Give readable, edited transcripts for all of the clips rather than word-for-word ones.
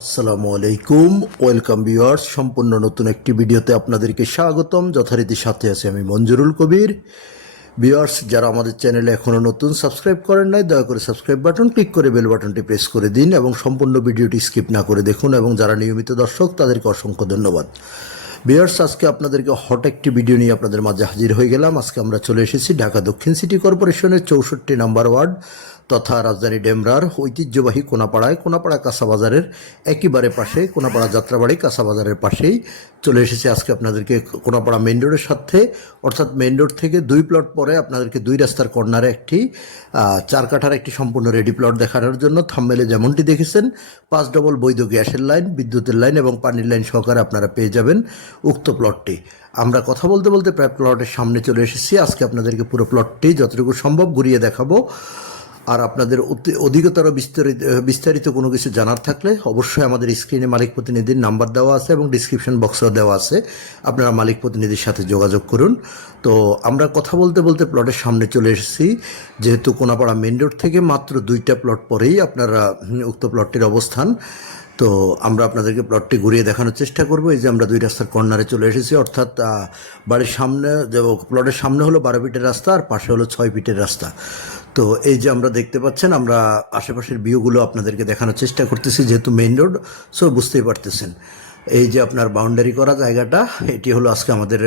আসসালামু আলাইকুম, welcome viewers. সম্পূর্ণ নতুন একটি ভিডিওতে আপনাদেরকে স্বাগতম। যথারীতি সাথে আছি আমি মঞ্জুরুল কবির। ভিউয়ার্স, যারা আমাদের চ্যানেলে এখনও নতুন সাবস্ক্রাইব করেন নাই, দয়া করে সাবস্ক্রাইব বাটন ক্লিক করে বেল বাটনটি প্রেস করে দিন এবং সম্পূর্ণ ভিডিওটি স্কিপ না করে দেখুন, এবং যারা নিয়মিত দর্শক তাদেরকে অসংখ্য ধন্যবাদ। ভিউয়ার্স, আজকে আপনাদেরকে হট একটি ভিডিও নিয়ে আপনাদের মাঝে হাজির হয়ে গেলাম। আজকে আমরা চলে এসেছি ঢাকা দক্ষিণ সিটি কর্পোরেশনের 64 নম্বর ওয়ার্ড তথা রাজধানী ডেমরার ঐতিহ্যবাহী কোনাপাড়া কাঁচাবাজারের একেবারে পাশে, কোনাপাড়া যাত্রাবাড়ি কাঁচাবাজারের পাশেই চলে এসেছি আজকে আপনাদেরকে কোনাপাড়া মেইন রোডের সাথে, অর্থাৎ মেইন রোড থেকে 2 প্লট পরে আপনাদেরকে 2 রাস্তার কর্নারে একটি 4 কাঠার একটি সম্পূর্ণ রেডি প্লট দেখানোর জন্য। থাম্বনেলে যেমনটি দেখেছেন 5 ডবল বৈধ গ্যাসের লাইন, বিদ্যুতের লাইন এবং পানির লাইন সহকারে আপনারা পেয়ে যাবেন উক্ত প্লটটি। আমরা কথা বলতে বলতে প্রায় প্লটের সামনে চলে এসেছি। আজকে আপনাদেরকে পুরো প্লটটি যতটুকু সম্ভব ঘুরিয়ে দেখাবো। আর আপনাদের অধিকতর বিস্তারিত কোনো কিছু জানার থাকলে অবশ্যই আমাদের স্ক্রিনে মালিক প্রতিনিধির নাম্বার দেওয়া আছে এবং ডিসক্রিপশন বক্সেও দেওয়া আছে, আপনারা মালিক প্রতিনিধির সাথে যোগাযোগ করুন। তো আমরা কথা বলতে বলতে প্লটের সামনে চলে এসেছি। যেহেতু কোনাপাড়া মেন রোড থেকে মাত্র 2টা প্লট পরেই আপনারা উক্ত প্লটটির অবস্থান। তো আমরা আপনাদেরকে প্লটটি ঘুরিয়ে দেখানোর চেষ্টা করব। এই যে আমরা 2 রাস্তার কর্নারে চলে এসেছি, অর্থাৎ বাড়ির সামনে যে প্লটের সামনে হলো 12 ফিটের রাস্তা আর পাশে হলো 6 ফিটের রাস্তা। তো এই যে আমরা দেখতে পাচ্ছেন, আমরা আশেপাশের ভিউগুলো আপনাদেরকে দেখানোর চেষ্টা করতেছি, যেহেতু মেইন রোড, সো বুঝতেই পারতেছেন। এই যে আপনার বাউন্ডারি করা জায়গাটা, এটি হলো আজকে আমাদের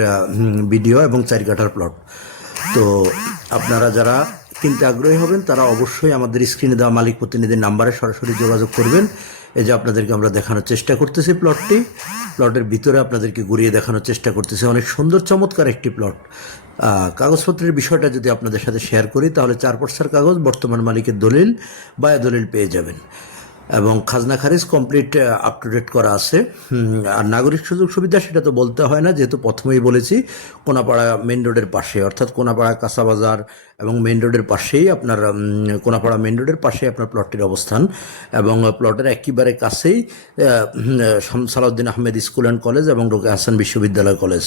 ভিডিও এবং 4 কাঠার প্লট। তো আপনারা যারা কিনতে আগ্রহী হবেন তারা অবশ্যই আমাদের স্ক্রিনে দেওয়া মালিক প্রতিনিধির নাম্বারে সরাসরি যোগাযোগ করবেন। এই যে আপনাদেরকে আমরা দেখানোর চেষ্টা করতেছি প্লটের ভিতরে আপনাদেরকে ঘুরিয়ে দেখানোর চেষ্টা করতেছি। অনেক সুন্দর চমৎকার একটি প্লট। কাগজপত্রের বিষয়টা যদি আপনাদের সাথে শেয়ার করি, তাহলে 4 পর্সার কাগজ, বর্তমান মালিকের দলিল, বায়া দলিল পেয়ে যাবেন এবং খাজনা খারিজ কমপ্লিট আপ টু ডেট করা আছে। আর নাগরিক সুযোগ সুবিধা সেটা তো বলতে হয় না, যেহেতু প্রথমেই বলেছি কোনাপাড়া মেন রোডের পাশে, অর্থাৎ কোনাপাড়া কাঁচাবাজার এবং মেন রোডের পাশেই আপনার কোনাপাড়া মেন রোডের পাশেই আপনার প্লটটির অবস্থান। এবং প্লটের একেবারে কাছেই Salahuddin Ahmed school and college এবং রোকেয়া হাসান বিশ্ববিদ্যালয় কলেজ।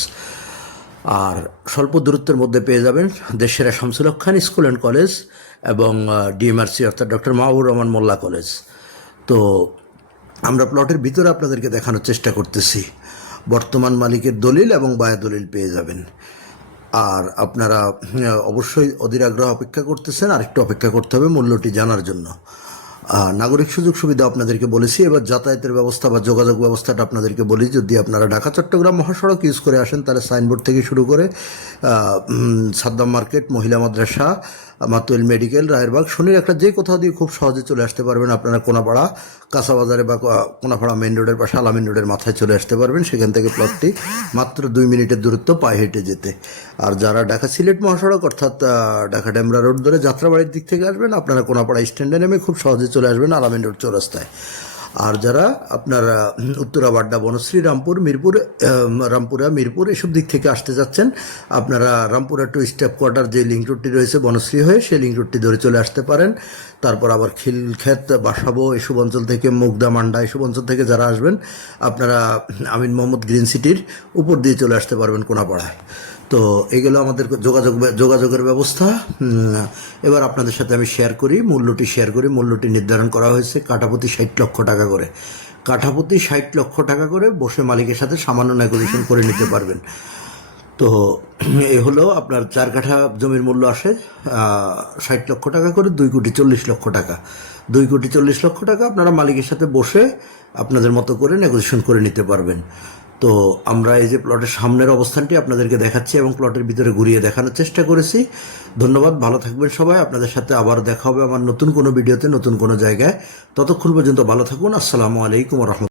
আর স্বল্প দূরত্বের মধ্যে পেয়ে যাবেন দেশের শামসুল হক খান স্কুল অ্যান্ড কলেজ এবং ডিএমআরসি অর্থাৎ ডক্টর মাহবুর রহমান মোল্লা কলেজ। তো আমরা প্লটের ভিতরে আপনাদেরকে দেখানোর চেষ্টা করতেছি। বর্তমান মালিকের দলিল এবং বায়া দলিল পেয়ে যাবেন। আর আপনারা অবশ্যই অধীর আগ্রহ অপেক্ষা করতেছেন, আরেকটু অপেক্ষা করতে হবে মূল্যটি জানার জন্য। নাগরিক সুযোগ সুবিধা আপনাদেরকে বলেছি। এবার যাতায়াতের ব্যবস্থা বা যোগাযোগ ব্যবস্থাটা আপনাদেরকে বলি। যদি আপনারা ঢাকা চট্টগ্রাম মহাসড়ক ইউজ করে আসেন, তাহলে সাইনবোর্ড থেকে শুরু করে সাদ্দাম মার্কেট, মহিলা মাদ্রাসা, মাতুয়েল মেডিকেল, রায়েরবাগ, শনির একটা যে কোথাও দিয়ে খুব সহজে চলে আসতে পারবেন। আপনারা কোনাপাড়া কাঁচাবাজারে বা কোনাপাড়া মেন রোডের পাশে আলামিন রোডের মাথায় চলে আসতে পারবেন। সেখান থেকে প্লটটি মাত্র 2 মিনিটের দূরত্ব পায়ে হেঁটে যেতে। আর যারা ঢাকা সিলেট মহাসড়ক অর্থাৎ ঢাকা ডেমরা রোড ধরে যাত্রাবাড়ির দিক থেকে আসবেন, আপনারা কোনাপাড়া স্ট্যান্ডে নেমে খুব সহজে চলে আসবেন আলামিন রোড চৌরাস্তায়। আর যারা আপনারা উত্তরা, বাড্ডা, বনশ্রী, রামপুরা, মিরপুর এসব দিক থেকে আসতে যাচ্ছেন, আপনারা রামপুরা টু স্টাফ কোয়ার্টার যে লিঙ্ক রোডটি রয়েছে বনশ্রী হয়ে, সেই লিঙ্ক রোডটি ধরে চলে আসতে পারেন। তারপর আবার খিলক্ষেত, বাসাবো এসব অঞ্চল থেকে, মুগদা, মান্ডা এসব অঞ্চল থেকে যারা আসবেন, আপনারা আমিন মোহাম্মদ গ্রিন সিটির উপর দিয়ে চলে আসতে পারবেন কোনাপাড়ায়। তো এগুলো আমাদের যোগাযোগের ব্যবস্থা। এবার আপনাদের সাথে আমি শেয়ার করি মূল্যটি নির্ধারণ করা হয়েছে কাঠাপ্রতি 60 লক্ষ টাকা করে। কাঠাপ্রতি 60 লক্ষ টাকা করে বসে মালিকের সাথে সামান্য নেগোসিয়েশন করে নিতে পারবেন। তো এ হলো আপনার 4 কাঠা জমির মূল্য আসে 60 লক্ষ টাকা করে, 2,40,00,000 টাকা। 2,40,00,000 টাকা আপনারা মালিকের সাথে বসে আপনাদের মতো করে নেগোসিয়েশন করে নিতে পারবেন। তো আমরা এই যে প্লটের সামনের অবস্থানটি আপনাদেরকে দেখাচ্ছি এবং প্লটের ভিতরে ঘুরিয়ে দেখানোর চেষ্টা করেছি। ধন্যবাদ, ভালো থাকবেন সবাই। আপনাদের সাথে আবার দেখা হবে আমার নতুন কোনো ভিডিওতে, নতুন কোনো জায়গায়। ততক্ষণ পর্যন্ত ভালো থাকুন। আসসালামু আলাইকুম ওয়া রাহমাতুল্লাহ।